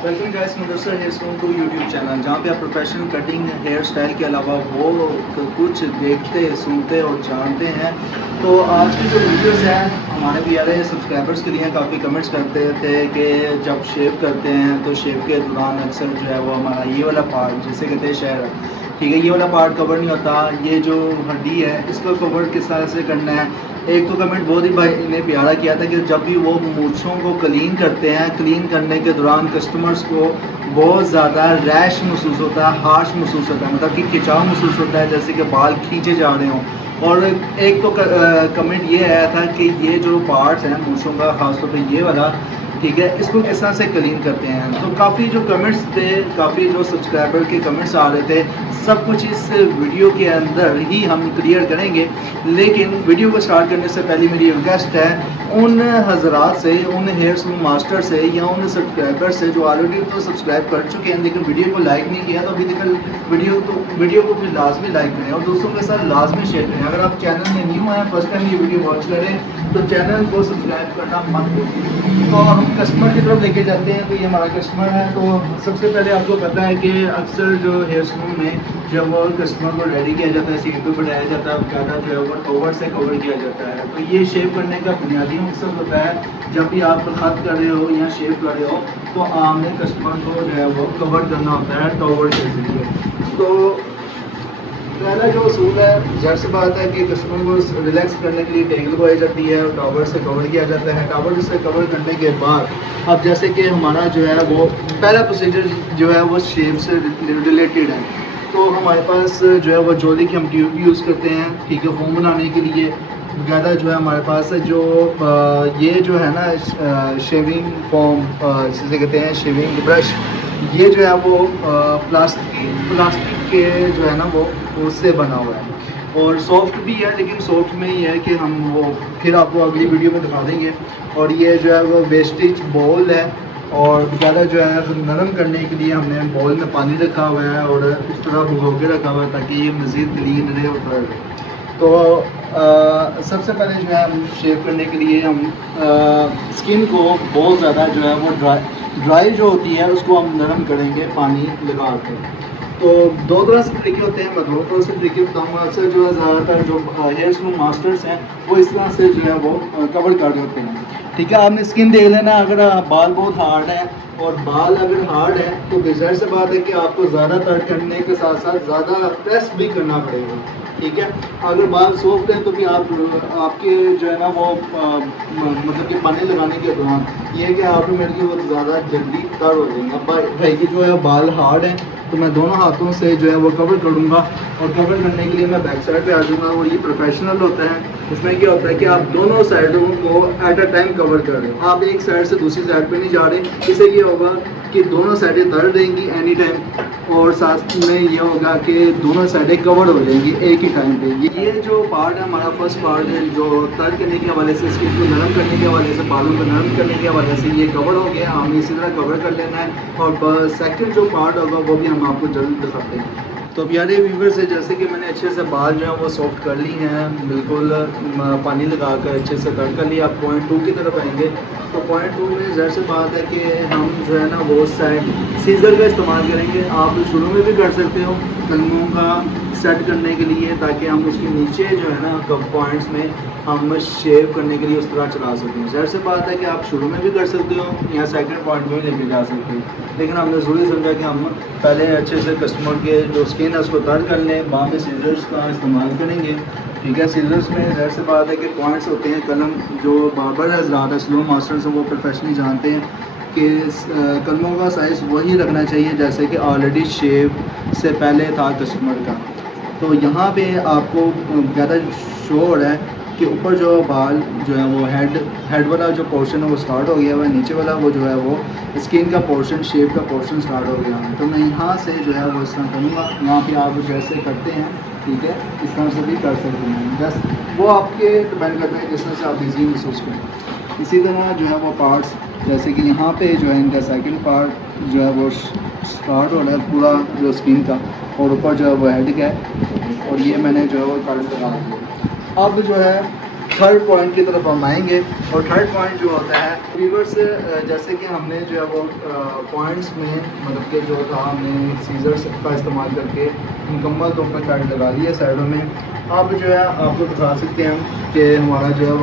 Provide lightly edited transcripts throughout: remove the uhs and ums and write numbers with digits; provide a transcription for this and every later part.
Welcome guys Mudassar hair salon to YouTube channel, जहाँ पे आप प्रोफेशनल कटिंग हेयर स्टाइल के अलावा वो कुछ देखते सुनते और जानते हैं। तो आज की जो वीडियोस हैं हमारे प्यारे सब्सक्राइबर्स के लिए काफ़ी कमेंट्स करते थे कि जब शेव करते हैं तो शेव के दौरान अक्सर जो है वो हमारा ये वाला पार्ट जिसे कहते हैं शेयर, ठीक है, ये वाला पार्ट कवर नहीं होता। ये जो हड्डी है इसको कवर किस तरह से करना है। एक तो कमेंट बहुत ही भाई ने प्यारा किया था कि जब भी वो मूछों को क्लीन करते हैं, क्लीन करने के दौरान कस्टमर्स को बहुत ज़्यादा रैश महसूस होता है, हार्श महसूस होता है, मतलब कि खिंचाव महसूस होता है, जैसे कि बाल खींचे जा रहे हों। और एक तो कमेंट ये आया था कि ये जो पार्ट्स हैं मूछों का, ख़ासतौर पे ये वाला, ठीक है, इसको किस तरह से क्लीन करते हैं। तो काफ़ी जो कमेंट्स थे, काफ़ी जो सब्सक्राइबर के कमेंट्स आ रहे थे, सब कुछ इस वीडियो के अंदर ही हम क्लियर करेंगे। लेकिन वीडियो को स्टार्ट करने से पहले मेरी रिक्वेस्ट है उन हजरात से, उन हेयर सलून मास्टर से या उन सब्सक्राइबर से जो ऑलरेडी तो सब्सक्राइब कर चुके हैं लेकिन वीडियो को लाइक नहीं किया, तो अभी तक वीडियो को फिर लाजमी लाइक करें और दोस्तों के साथ लाजमी शेयर करें। अगर आप चैनल में न्यू हैं, फर्स्ट टाइम ये वीडियो वॉच करें तो चैनल को सब्सक्राइब करना मत भूलिए। तो हम कस्टमर की तरफ लेके जाते हैं। तो ये हमारा कस्टमर है। तो सबसे पहले आपको पता है कि अक्सर जो हेयर सलून में जब वो कस्टमर को रेडी किया जाता है, सीट पे बैठाया जाता है, ज़्यादा जो है वो टॉवर से कवर किया जाता है। तो ये शेव करने का बुनियादी मकसद होता है, जब भी आप खत कर रहे हो या शेव कर रहे हो तो आपने कस्टमर को जो है वो कवर करना होता है टॉवर के जरिए। तो पहला जो असूल है, ज़ाहिर सी बात है कि कस्टमर को रिलैक्स करने के लिए टेक लगवाई जाती है और टावर से कवर किया जाता है। टावर से कवर करने के बाद अब जैसे कि हमारा जो है वो पहला प्रोसीजर जो है वो शेव से रिलेटेड है। तो हमारे पास जो है वो जोली की हम ट्यूब यूज़ करते हैं, ठीक है, फोम बनाने के लिए। ज़्यादा जो है हमारे पास है जो ये जो है ना शेविंग फोम जिसे कहते हैं शेविंग ब्रश, ये जो है वो प्लास्टिक के जो है ना वो उससे बना हुआ है और सॉफ्ट भी है, लेकिन सॉफ्ट में ये है कि हम वो फिर आपको अगली वीडियो में दिखा देंगे। और ये जो है वो वेस्टेज बॉल है और ज़्यादा जो है नरम करने के लिए हमने बॉल में पानी रखा हुआ है और इस तरह भिगो के रखा हुआ है ताकि ये मज़ीद क्लीन रहे और रहे। तो सबसे पहले जो है हम शेव करने के लिए हम स्किन को बहुत ज़्यादा जो है वो ड्राई जो होती है उसको हम नरम करेंगे पानी लगा के। तो दो तरह से तरीके होते हैं, मैं दो तरह से तरीके बताऊँगा। अक्सर जो है ज़्यादातर जो हेयर सलून मास्टर्स हैं वो इस तरह से जो है वो कवर कर देते हैं, ठीक है। आपने स्किन देख लेना, अगर बाल बहुत हार्ड है और बाल अगर हार्ड है तो बेज़ाहिर से बात है कि आपको ज़्यादा तर्क करने के साथ साथ ज़्यादा प्रेस भी करना पड़ेगा, ठीक है। अगर बाल सॉफ्ट है तो भी आपके जो है ना वो मतलब कि पानी लगाने के दौरान ये है कि ऑटोमेटिकली वो ज़्यादा जल्दी तर हो जाएंगे। अब भाई की जो है बाल हार्ड है तो मैं दोनों हाथों से जो है वो कवर करूँगा और कवर करने के लिए मैं बैक साइड पे आ जाऊँगा। और ये प्रोफेशनल होता है। इसमें क्या होता है कि आप दोनों साइडों को एट अ टाइम कवर कर रहे हो, आप एक साइड से दूसरी साइड पे नहीं जा रहे। इससे ये होगा कि दोनों साइडें तर देंगी एनी टाइम और साथ में ये होगा कि दोनों साइडें कवर हो जाएंगी एक ही टाइम पे। ये जो पार्ट है हमारा फर्स्ट पार्ट है जो तर करने के हवाले से, स्किन को नरम करने के हवाले से, बालों को नरम करने के हवाले से ये कवर हो गया। हमें इसी तरह कवर कर लेना है और सेकंड जो पार्ट होगा वो भी हम आपको जल्द दिखाते हैं। तो प्यारे व्यूवर से, जैसे कि मैंने अच्छे से बाल जो है वो सॉफ्ट कर ली हैं, बिल्कुल पानी लगा कर अच्छे से कट कर लिया। आप पॉइंट 2 की तरफ आएंगे तो पॉइंट 2 में ज़ाहिर सी बात है कि हम जो है ना वो साइड सीज़र का इस्तेमाल करेंगे। आप शुरू में भी कर सकते हो कलमों का सेट करने के लिए, ताकि हम उसके नीचे जो है ना कप पॉइंट्स में हम शेव करने के लिए उस तरह चला सकते हैं। ज़ाहिर सी बात है कि आप शुरू में भी कर सकते हो या सेकंड पॉइंट में लेके जा सकते हो, लेकिन हमने ज़रूरी समझा कि हम पहले अच्छे से कस्टमर के जो स्किन है उसको तर कर लें, बाद में सीजर्स का इस्तेमाल करेंगे, ठीक है। सीजर्स में ज़ाहिर सी बात है कि पॉइंट्स होते हैं, कलम जो बार्बर है ज़्यादा स्लो मास्टर्स हैं वो प्रोफेशनली जानते हैं कि कलमों का साइज़ वही रखना चाहिए जैसे कि ऑलरेडी शेव से पहले था कस्टमर का। तो यहाँ पे आपको ज़्यादा शो हो रहा है कि ऊपर जो बाल जो है वो हेड वाला जो पोर्शन है वो स्टार्ट हो गया हुआ है, नीचे वाला वो जो है वो स्किन का पोर्शन, शेव का पोर्शन स्टार्ट हो गया है। तो मैं यहाँ से जो है वो इस तरह करूँगा। यहाँ पे आप जैसे करते हैं, ठीक है, इस तरह से भी कर सकते हैं। जस्ट वो आपके डिपेंड करता है जिस तरह से आप इजी महसूस करें। इसी तरह जो है वो पार्ट्स, जैसे कि यहाँ पे जो है इनका सेकंड पार्ट जो है वो स्टार्ट हो रहा है पूरा जो स्किन का, और ऊपर जो है वो हेड का है और ये मैंने जो है वो कट लगा दिया। अब जो है थर्ड पॉइंट की तरफ हम आएंगे। और थर्ड पॉइंट जो होता है व्यूअर्स, जैसे कि हमने जो है वो पॉइंट्स में मतलब कि जो था हमने सीजर्स का इस्तेमाल करके मुकम्मल तौर पर कट लगा लिया साइडों में। अब जो है आपको दिखा सकते हैं हम कि हमारा जो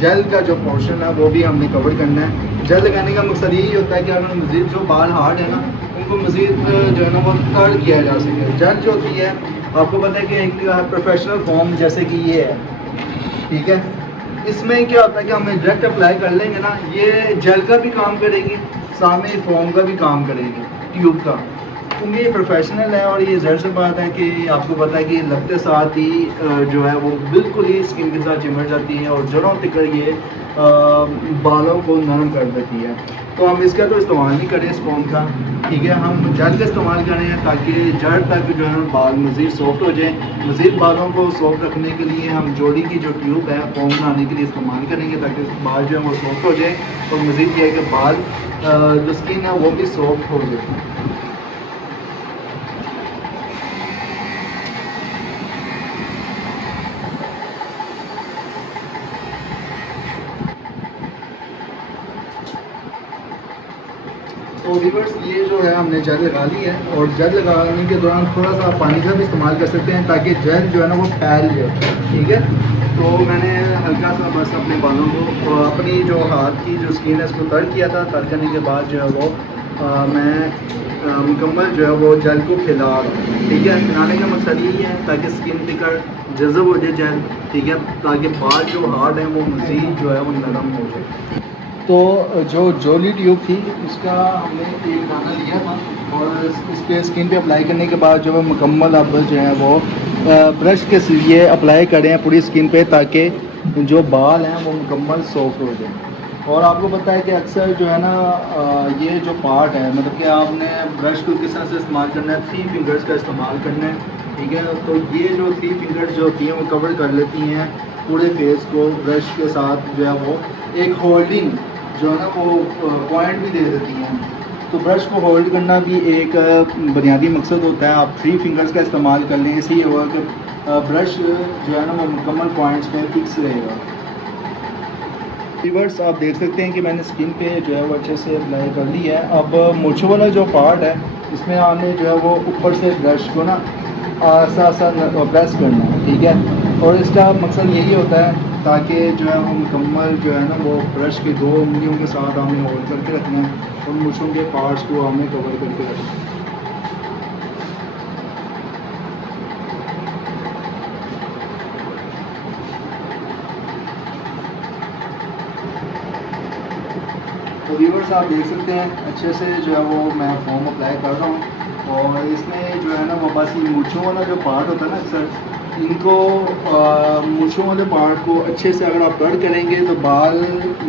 जेल का जो पोर्शन है वो भी हमने कवर करना है। जेल लगाने का मकसद यही होता है कि अगर मज़ीद जो बाल हार्ड है ना उनको मज़ीद जो है ना वो कट किया जा सके। जेल जो होती है आपको पता है कि एक प्रोफेशनल फॉर्म जैसे कि ये है, ठीक है, इसमें क्या होता है कि हम डायरेक्ट अप्लाई कर लेंगे ना, ये जेल का भी काम करेगी, सामने फॉर्म का भी काम करेगी ट्यूब का, क्योंकि ये प्रोफेशनल है। और ये ज़ाहिर सी बात है कि आपको पता है कि लगते साथ ही जो है वो बिल्कुल ही स्किन के साथ चिमट जाती है और जड़ों तक ये बालों को नरम कर देती है। तो हम इसका तो इस्तेमाल नहीं करें इस फोम का, ठीक है, हम जेल का इस्तेमाल करें ताकि जड़ तक जो है बाल मज़ीद सॉफ्ट हो जाए। मज़ीद बालों को सॉफ्ट रखने के लिए हम जोड़ी की जो ट्यूब है फोम बनाने के लिए इस्तेमाल करेंगे ताकि बाल जो है वो सॉफ्ट हो जाए और मज़ीद ये है कि बाल जो स्किन है वो भी सॉफ्ट हो जाए। तो व्यूअर्स, ये जो है हमने जेल लगा ली है और जेल लगाने के दौरान थोड़ा सा पानी का भी इस्तेमाल कर सकते हैं ताकि जेल जो है ना वो फैल जाए, ठीक है। तो मैंने हल्का सा बस अपने बालों को अपनी जो हाथ की जो स्किन है उसको तर किया था। तर करने के बाद जो है वो मैं मुकम्मल जो है वो जेल को फैला रहा हूँ, ठीक है। फैलाने का मकसद यही है ताकि स्किन टिकर जज़ब हो जाए जेल, ठीक है, ताकि बाल जो हार्ड है वो मज़ीद जो है वो नरम हो जाए। तो जो जोली ट्यूब थी उसका हमने एक दाना लिया था और इस पर स्किन पे अप्लाई करने के बाद जो है मुकम्मल अब जो है वो ब्रश के जरिए अप्लाई करें पूरी स्किन पे ताकि जो बाल हैं वो मुकम्मल सॉफ्ट हो जाए। और आपको पता है कि अक्सर जो है ना ये जो पार्ट है मतलब कि आपने ब्रश को किस तरह से इस्तेमाल करना है, 3 फिंगर्स का इस्तेमाल करना है, ठीक है। तो ये जो 3 फिंगर्स जो होती हैं वो कवर कर लेती हैं पूरे फेस को ब्रश के साथ, जो है वो एक होल्डिंग जो है ना वो पॉइंट भी दे देती हैं। तो ब्रश को होल्ड करना भी एक बुनियादी मकसद होता है। आप 3 फिंगर्स का इस्तेमाल कर लें, इससे ये होगा कि ब्रश जो है ना वो मुकम्मल पॉइंट्स पे फिक्स रहेगा। व्यूअर्स, आप देख सकते हैं कि मैंने स्किन पे जो है वो अच्छे से अप्लाई कर ली है। अब मूंछों वाला जो पार्ट है इसमें आपने जो है वो ऊपर से ब्रश को ना आसा आसा प्रेस करना है, ठीक है। और इसका मकसद यही होता है ताकि जो है वो मुकम्मल जो है ना वो ब्रश के 2 उंगलियों के साथ हमें होल्ड करके रखना है और मूंछों के पार्ट्स को हमें कवर करके रखना है। तो व्यूअर्स, आप देख सकते हैं अच्छे से जो है वो मैं फोम अप्लाई कर रहा हूँ और इसमें जो है ना वो बस ये मूंछों वाला जो पार्ट होता है ना अक्सर इनको मूंछों वाले पार्ट को अच्छे से अगर आप कट करेंगे तो बाल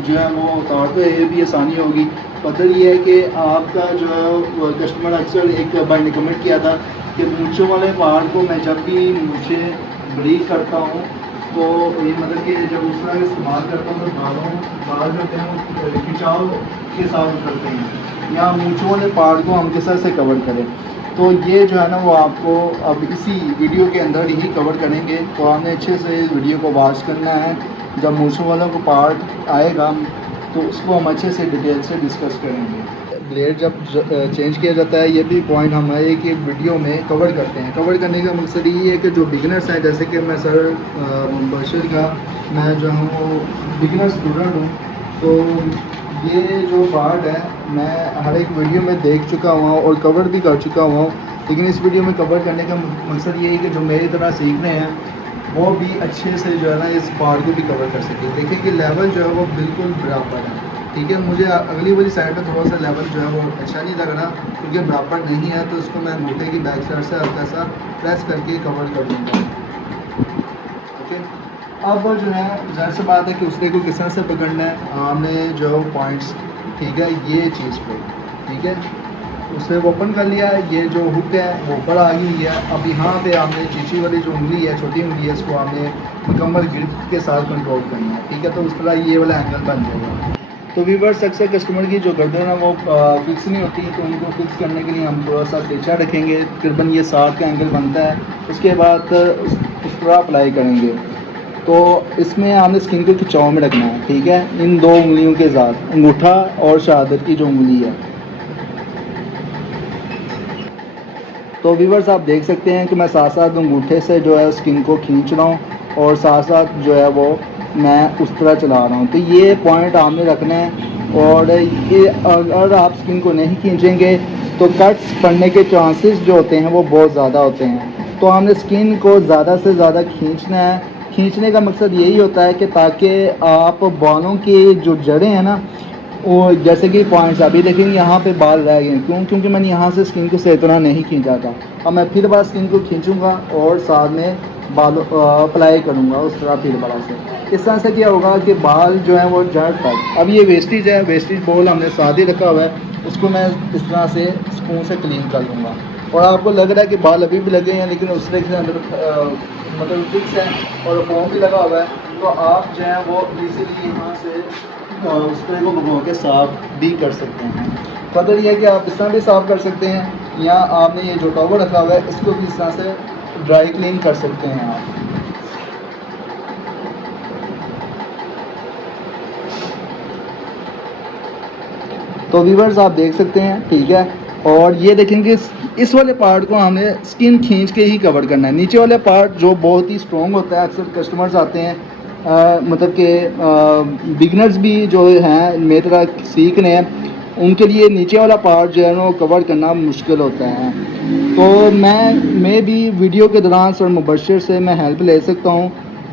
जो है वो उतारते हुए भी आसानी होगी। मतलब ये है कि आपका जो है कस्टमर अक्सर एक बार ने कमेंट किया था कि मूंछों वाले पार्ट को मैं जब भी मूंछें ब्रीक करता हूँ तो ये मतलब कि जब उस तरह इस्तेमाल करता हूँ तो बाल जो हैं वो खिंचाव के साथ उतरते हैं, या मूंछों वाले पार्ट को हम किस तरह से कवर करें। तो ये जो है ना वो आपको अब इसी वीडियो के अंदर ही कवर करेंगे। तो आपने अच्छे से इस वीडियो को वॉच करना है। जब मूंछों वालों को पार्ट आएगा तो उसको हम अच्छे से डिटेल से डिस्कस करेंगे। ब्लेड जब चेंज किया जाता है ये भी पॉइंट हम एक वीडियो में कवर करते हैं। कवर करने का मकसद ये है कि जो बिगिनर्स हैं, जैसे कि मैं सर मुबशर का मैं जो हूँ बिगिनर स्टूडेंट हूँ, तो ये जो पार्ट है मैं हर एक वीडियो में देख चुका हुआ हूँ और कवर भी कर चुका हुआ हूँ, लेकिन इस वीडियो में कवर करने का मकसद ये है कि जो मेरी तरह सीख रहे हैं वो भी अच्छे से जो है ना इस पार्ट को भी कवर कर सके। देखिए कि लेवल जो है वो बिल्कुल बराबर है, ठीक है। मुझे अगली वाली साइड पर थोड़ा सा लेवल जो है वो अच्छा नहीं लग रहा क्योंकि बराबर नहीं है, तो इसको मैं मोटे की बैक साइड से हल्का सा प्रेस करके कवर कर दूँगा। ओके, अब जो है ज़ाहिर सी बात है कि उसने को किस तरह से पकड़ना है, हमने जो पॉइंट्स, ठीक है, ये चीज़ पे, ठीक है, उसे ओपन कर लिया है। ये जो हुक है वो ऊपर आ गई है। अब यहाँ पे आपने चीची वाली जो उंगली है, छोटी उंगली है, इसको आपने मुकम्मल ग्रिप के साथ कंट्रोल करना है, ठीक है। तो उस तरह ये वाला एंगल बन जाएगा। तो व्यूअर्स, अक्सर कस्टमर की जो गर्दन है वो फिक्स नहीं होती, तो उनको फिक्स करने के लिए हम थोड़ा सा टेचा रखेंगे। तकरीबन ये 60 का एंगल बनता है। उसके बाद उस तरह अप्लाई करेंगे। तो इसमें हमने स्किन को खिंचाव में रखना है, ठीक है, इन 2 उंगलियों के साथ, अंगूठा और शहादत की जो उंगली है। तो व्यूअर्स आप देख सकते हैं कि मैं साथ साथ अंगूठे से जो है स्किन को खींच रहा हूँ और साथ साथ जो है वो मैं उस तरह चला रहा हूँ। तो ये पॉइंट आपने रखना है, और ये अगर आप स्किन को नहीं खींचेंगे तो कट्स पड़ने के चांसेस जो होते हैं वो बहुत ज़्यादा होते हैं। तो हमने स्किन को ज़्यादा से ज़्यादा खींचना है। खींचने का मकसद यही होता है कि ताकि आप बालों की जो जड़ें हैं ना, वो जैसे कि पॉइंट्स अभी देखेंगे यहाँ पे बाल रह गए, क्योंकि मैंने यहाँ से स्किन को सही तरह नहीं खींचा था। अब मैं फिर बार स्किन को खींचूँगा और साथ में बाल अप्लाई करूँगा उस तरह फिर बड़ा से। इस तरह से क्या होगा कि बाल जो है वो जड़ तक। अब ये वेस्टेज है, वेस्टेज बॉल हमने साथ ही रखा हुआ है, उसको मैं इस तरह से स्पून से क्लीन कर लूँगा। और आपको लग रहा है कि बाल अभी भी लगे हैं, लेकिन उस तरह के अंदर मतलब फिक्स है और फॉर्म भी लगा हुआ है, तो आप जो है वो इजीली यहाँ से उस तरह को भगो के साफ़ भी कर सकते हैं। फर्दर ये है कि आप इस तरह भी साफ़ कर सकते हैं, या आपने ये जो टॉवल रखा हुआ है इसको भी इस तरह से ड्राई क्लीन कर सकते हैं आप। तो व्यूअर्स आप देख सकते हैं, ठीक है। और ये देखेंगे इस वाले पार्ट को हमें स्किन खींच के ही कवर करना है। नीचे वाले पार्ट जो बहुत ही स्ट्रॉन्ग होता है, अक्सर कस्टमर्स आते हैं मतलब कि बिगनर्स भी जो हैं मेरी तरह सीख रहे हैं, उनके लिए नीचे वाला पार्ट जो है ना वो कवर करना मुश्किल होता है। तो मैं भी वीडियो के दौरान सर मुबशर से मैं हेल्प ले सकता हूँ,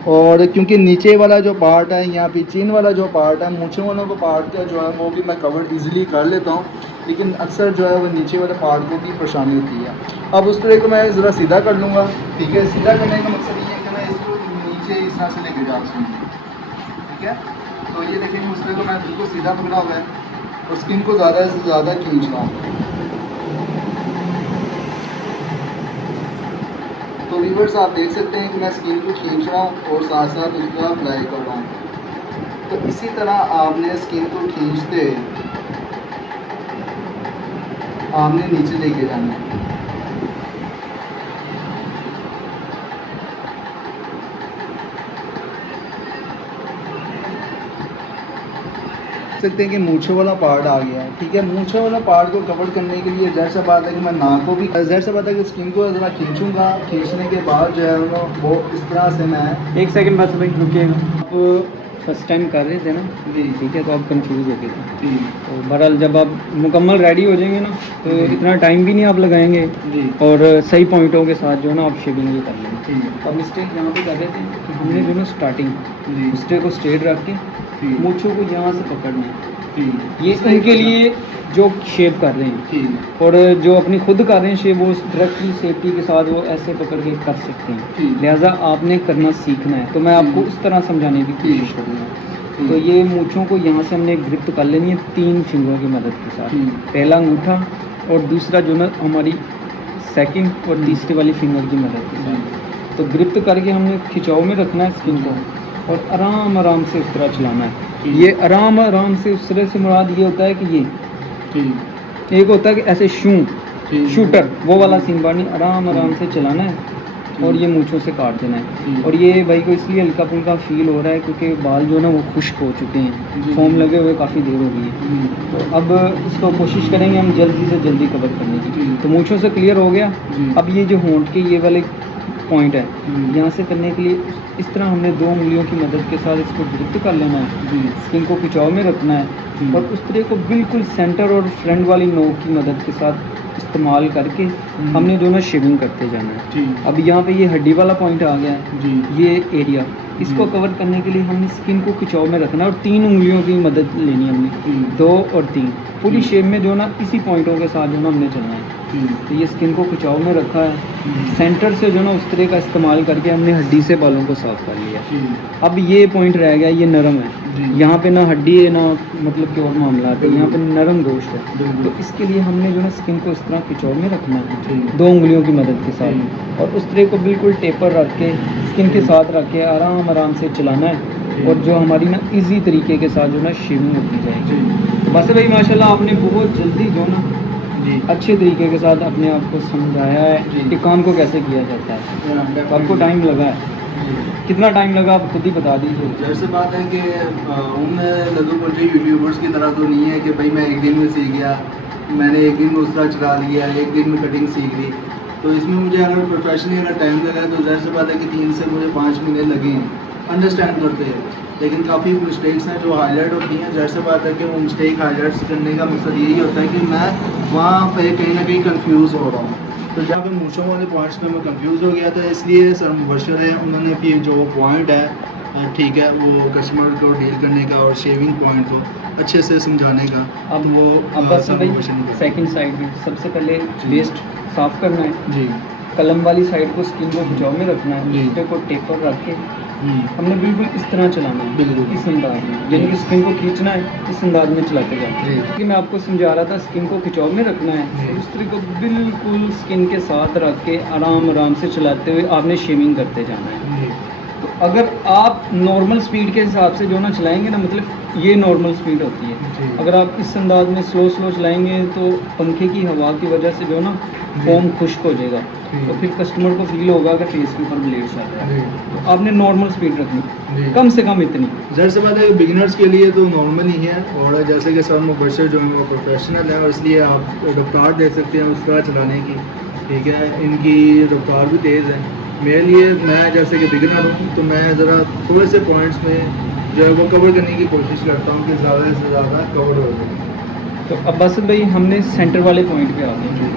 और क्योंकि नीचे वाला जो पार्ट है या फिर चिन वाला जो पार्ट है, मूँछों वालों को पार्ट का जो है वो भी मैं कवर इजीली कर लेता हूँ, लेकिन अक्सर जो है वो नीचे वाले पार्ट को भी परेशानी होती है। अब उस तरह को मैं ज़रा सीधा कर लूँगा, ठीक है। सीधा करने का मकसद ये है कि मैं इसको नीचे इस तरह से लेके जा सकूँ, ठीक है। तो ये देखेंगे उस तरह को मैं बिल्कुल सीधा पकड़ा हुआ है और स्किन को ज़्यादा से ज़्यादा खींच रहा हूँ। तो व्यूअर्स आप देख सकते हैं कि मैं स्किन को खींच रहा हूँ और साथ साथ उसका अप्लाई कर रहा हूँ। तो इसी तरह आपने स्किन को खींचते आपने नीचे लेके जाना है। सकते हैं कि मूंछों वाला पार्ट आ गया है, ठीक है। मूंछों वाला पार्ट को कवर करने के लिए ज़ाहिर सा बात है कि मैं नाक को भी ज़ाहिर सा बात है कि स्किन को ज़रा खींचूंगा। खींचने के बाद जो है वो इस तरह से मैं एक सेकंड बस भाई रुकिएगा। आप फर्स्ट टाइम कर रहे थे ना जी, ठीक है, तो आप कंफ्यूज हो गए थे। जी, तो बहरहाल जब आप मुकम्मल रेडी हो जाएंगे ना तो इतना टाइम भी नहीं आप लगाएंगे, जी, और सही पॉइंटों के साथ जो है ना आप शेविंग भी कर लेंगे। ठीक है, अब मिस्टेक यहाँ पे कर रहे थे कि हमने जो ना स्टार्टिंग जी, मिस्टेक को स्ट्रेट रख के ठीक, मूंछों को यहाँ से पकड़ना है। ठीक, ये उनके लिए जो शेव कर रहे हैं, ठीक, और जो अपनी खुद कर रहे हैं शेव, वो डायरेक्टली सेफ्टी के साथ वो ऐसे पकड़ के कर सकते हैं। ठीक, लिहाजा आपने करना सीखना है, तो मैं आपको उस तरह समझाने की कोशिश करूँगा। तो ये मूंछों को यहाँ से हमने ग्रिप कर लेनी है 3 फिंगरों की मदद के साथ। पहला अंगूठा और दूसरा जो ना हमारी सेकंड और तीसरी वाली फिंगर की मदद के साथ। तो ग्रिप करके हमने खिंचाव में रखना है स्किन को, और आराम आराम से उस तरह चलाना है। ये आराम आराम से उस तरह से मुराद ये होता है कि ये एक होता है कि ऐसे शूटर वो वाला सीन बार नहीं, आराम आराम से चलाना है और ये मूंछों से काट देना है। और ये भाई को इसलिए हल्का फुल्का फील हो रहा है क्योंकि बाल जो है ना वो खुश्क हो चुके हैं, फोम लगे हुए काफ़ी देर हो गई है। तो अब इसको कोशिश करेंगे हम जल्दी से जल्दी कवर करने की। तो मूंछों से क्लियर हो गया। अब ये जो होंठ के ये वाले पॉइंट है, यहाँ से करने के लिए इस तरह हमने 2 उंगलियों की मदद के साथ इसको ग्रिप कर लेना है, स्किन को खिंचाव में रखना है, और उस तरह को बिल्कुल सेंटर और फ्रंट वाली नोक की मदद के साथ इस्तेमाल करके हमने दोनों शेविंग करते जाना है। अब यहाँ पे ये हड्डी वाला पॉइंट आ गया है, ये एरिया, इसको कवर करने के लिए हमने स्किन को खिंचाव में रखना है और 3 उंगलियों की मदद लेनी है हमने, 2 और 3 पूरी शेप में जो ना इसी पॉइंटों के साथ जो ना हमने चलना है। तो ये स्किन को खिंचाव में रखा है, सेंटर से जो ना उस तरह का इस्तेमाल करके हमने हड्डी से बालों को साफ कर लिया। अब ये पॉइंट रह गया, ये नरम है, यहाँ पे ना हड्डी है ना मतलब कि और मामला है, यहाँ पे नरम गोश्त है। तो इसके लिए हमने जो ना स्किन को इस तरह खिंचाव में रखना है 2 उंगलियों की मदद के साथ, और उस तरह को बिल्कुल टेपर रख के स्किन के साथ रख के आराम आराम से चलाना है, और जो हमारी ना इजी तरीके के साथ जो ना शेविंग होती जाएगी। बस भाई माशाल्लाह आपने बहुत जल्दी जो ना अच्छे तरीके के साथ अपने आप को समझाया है कि काम को कैसे किया जाता है। तो आपको टाइम लगा है, कितना टाइम लगा आप खुद ही बता दीजिए। जैसे बात है कि उन लद्दू पुंजे यूट्यूबर्स की तरह तो नहीं है कि भाई मैं एक दिन में सीख गया, मैंने एक दिन में उस तरह चला लिया, एक दिन में कटिंग सीख ली। तो इसमें मुझे अगर प्रोफेशनली अगर टाइम लगा तो ज़ाहिर सी बात है कि 3 से मुझे 5 महीने लगे हैं अंडरस्टैंड करते हैं। लेकिन काफ़ी मिस्टेक्स हैं जो हाईलाइट होती हैं। ज़ाहिर सी बात है कि वो मिस्टेक हाईलाइट्स करने का मकसद यही होता है कि मैं वहाँ पे कहीं ना कहीं कंफ्यूज हो रहा हूँ। तो जहाँ पे मूछों वाले पॉइंट्स पे मैं कंफ्यूज हो गया था, इसलिए सर मुबशर है उन्होंने भी जो पॉइंट है ठीक है वो कस्टमर को डील करने का और शेविंग पॉइंट को अच्छे से समझाने का। अब वो अब बस भाई सेकंड साइड में सबसे पहले वेस्ट साफ़ करना है जी, कलम वाली साइड को स्किन को खिंचाव में रखना है, जी। उसपे को टेपर रख के हमने बिल्कुल इस तरह चलाना है, बिल्कुल। इस अंदाज में, यानी कि स्किन को खींचना है, इस अंदाज में चलाते जाना जी। है। कि मैं आपको समझा रहा था स्किन को खिंचाव में रखना है जी। और उस तरह को बिल्कुल स्किन के साथ रख के आराम आराम से चलाते हुए आपने शेविंग करते जाना है। जी, तो अगर आप नॉर्मल स्पीड के हिसाब से जो ना चलाएंगे ना, मतलब ये नॉर्मल स्पीड होती जी। है। अगर आप इस अंदाज में स्लो स्लो चलाएंगे तो पंखे की हवा की वजह से जो ना फोम खुश्क हो जाएगा, जी। तो फिर कस्टमर को फील होगा कि फेस के ऊपर ब्लेड चल रहा है। जी। तो आपने नॉर्मल स्पीड रखनी, जी। कम से कम इतनी। ज़ाहिर सी बात है बिगिनर्स के लिए तो नॉर्मल ही है, और जैसे कि सर मुबशर जो है वो प्रोफेशनल है और इसलिए आप रफ्तार देख सकते हैं उस तरह चलाने की, ठीक है। इनकी रफ्तार भी तेज़ है। मेरे लिए मैं जैसे कि बिगिनर हूँ तो मैं ज़रा थोड़े से पॉइंट्स में जो है वो कवर करने की कोशिश करता हूँ कि ज़्यादा से ज़्यादा कवर हो जाए। तो अब बस भाई हमने सेंटर वाले पॉइंट पे आ गए।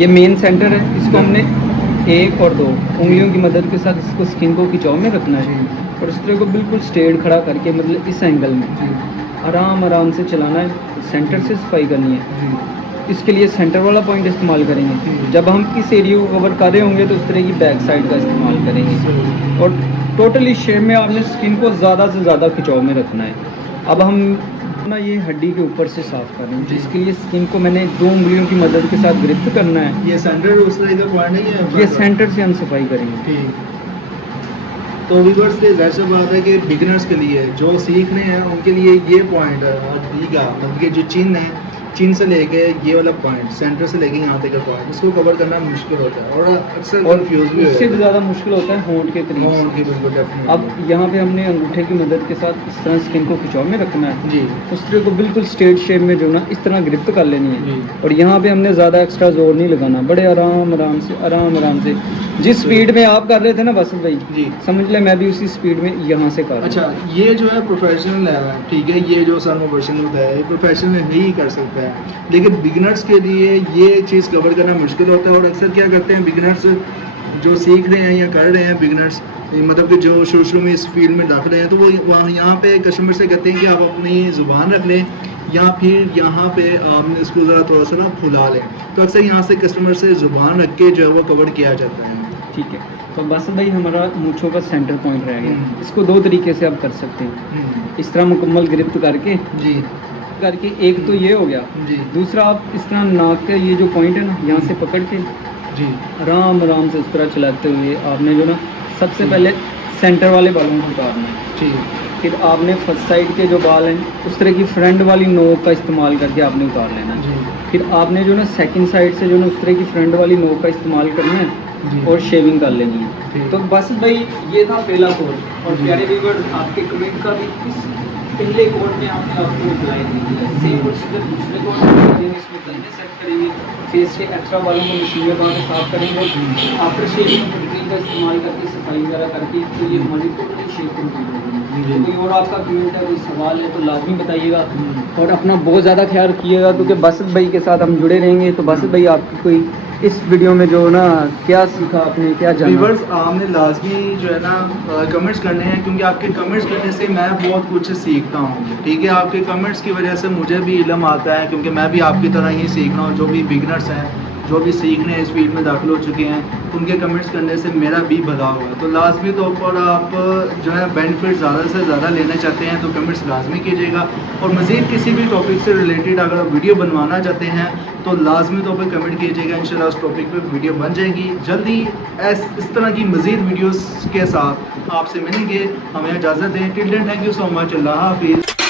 ये मेन सेंटर है, इसको हमने 1 और 2 उंगलियों की मदद के साथ इसको स्किन को खिंचाव में रखना है और इस तरह को बिल्कुल स्ट्रेट खड़ा करके, मतलब इस एंगल में आराम आराम से चलाना है, सेंटर से सफाई करनी है। इसके लिए सेंटर वाला पॉइंट इस्तेमाल करेंगे। जब हम इस एरिया को कवर कर रहे होंगे तो उस तरह की बैक साइड का इस्तेमाल करेंगे और टोटली शेप में आपने स्किन को ज़्यादा से ज़्यादा खिंचाव में रखना है। अब हम ना ये हड्डी के ऊपर से साफ़ कर रहे हैं, जिसके लिए स्किन को मैंने 2 उंगलियों की मदद के साथ ग्रिप करना है। ये सेंटर उस तरह का पॉइंट नहीं है, ये सेंटर से हम सफाई करेंगे। ठीक। तो व्यूअर्स से ज़ाहिर सी बात है कि बिगिनर्स के लिए जो सीख रहे हैं उनके लिए ये पॉइंट है ठीक है, मतलब ये जो चिन्ह है, चिन्ह से लेके ये वाला पॉइंट, सेंटर से लेके यहाँ तक का पॉइंट, इसको कवर करना मुश्किल होता है और अक्सर कंफ्यूज भी उससे भी ज़्यादा मुश्किल होता है होंठ के करीब से। अब यहाँ पे हमने अंगूठे की मदद के साथ इस तरह स्किन को खिंचाव में रखना है जी, उस तरह को बिल्कुल स्ट्रेट शेप में जो ना इस तरह ग्रिप कर लेनी है जी। और यहाँ पे हमने ज़्यादा एक्स्ट्रा जोर नहीं लगाना, बड़े आराम आराम से जिस स्पीड में आप कर रहे थे ना बस भाई जी, समझ ले मैं भी उसी स्पीड में यहाँ से कर रहा हूँ। अच्छा ये जो है प्रोफेशनल है ठीक है, ये जो सर मुबशर बताया ये प्रोफेशनल ही कर सकता है, लेकिन बिगिनर्स के लिए ये चीज़ कवर करना मुश्किल होता है। और अक्सर क्या करते हैं बिगिनर्स जो सीख रहे हैं या कर रहे हैं बिगिनर्स, मतलब कि जो शुरू में इस फील्ड में दाखिल हैं, तो वो वहाँ यहाँ पे कस्टमर से कहते हैं कि आप अपनी ज़ुबान रख लें या फिर यहाँ पे आपने इसको ज़रा थोड़ा सा ना फुला लें। तो अक्सर यहाँ से कस्टमर से ज़ुबान रख के जो है वो कवर किया जाता है। ठीक है, तो बस भाई हमारा मूंछों का सेंटर पॉइंट रह गया। इसको 2 तरीके से आप कर सकते हैं, इस तरह मुकम्मल गिरफ्त करके जी करके, एक तो ये हो गया जी, दूसरा आप इस तरह नाक के ये जो पॉइंट है ना यहाँ से पकड़ के जी आराम से उस तरह चलाते हुए आपने जो ना सबसे पहले सेंटर वाले बालों को उतारना है। जी, फिर आपने फर्स्ट साइड के जो बाल हैं उस तरह की फ्रंट वाली नोक का इस्तेमाल करके आपने उतार लेना है। जी, फिर आपने जो ना सेकंड साइड से जो ना उस तरह की फ्रंट वाली नोक का इस्तेमाल करना है जी। और शेविंग कर लेनी है। ठीक। तो बस भाई ये था पहला कोड और जी। प्यारे व्यूअर्स आपके कमेंट का भी इस पहले कोड में आपने आपको रिप्लाई दे दिया। सेम प्रोसीजर दूसरे कोड में करेंगे, इसमें कलर सेट करेंगे, फेस के एक्स्ट्रा बालों को मशीन में बाहर साफ करेंगे, आफ्टर शेविंग प्रोटीन का इस्तेमाल करके सफाई वगैरह करके तो ये हमारी टोटली शेव कंप्लीट होगी। जी। तो कोई और आपका कमेंट है, कोई सवाल है तो लाजमी बताइएगा और अपना बहुत ज़्यादा ख्याल रखिएगा क्योंकि बासित भाई के साथ हम जुड़े रहेंगे। तो बासित भाई आपकी कोई इस वीडियो में जो ना क्या सीखा आपने, क्या जाना? व्यूअर्स आपने लाजमी जो है ना कमेंट्स करने हैं क्योंकि आपके कमेंट्स करने से मैं बहुत कुछ सीखता हूँ, ठीक है। आपके कमेंट्स की वजह से मुझे भी इल्म आता है क्योंकि मैं भी आपकी तरह ही सीख रहा हूँ। जो भी बिगनर्स हैं, जो भी सीखने इस फील्ड में दाखिल हो चुके हैं, उनके कमेंट्स करने से मेरा भी भला होगा। तो लाजमी तौर पर आप जो है बेनिफिट ज़्यादा से ज़्यादा लेना चाहते हैं तो कमेंट्स लाजमी कीजिएगा और मज़ीद किसी भी टॉपिक से रिलेटेड अगर आप वीडियो बनवाना चाहते हैं तो लाजमी तौर पर कमेंट कीजिएगा। इंशाल्लाह उस टॉपिक पे वीडियो बन जाएगी जल्दी। इस तरह की मज़ीद वीडियोस के साथ आपसे मिलेंगे। हमें इजाज़त दें। Till then thank you so much. अल्लाह हाफिज़।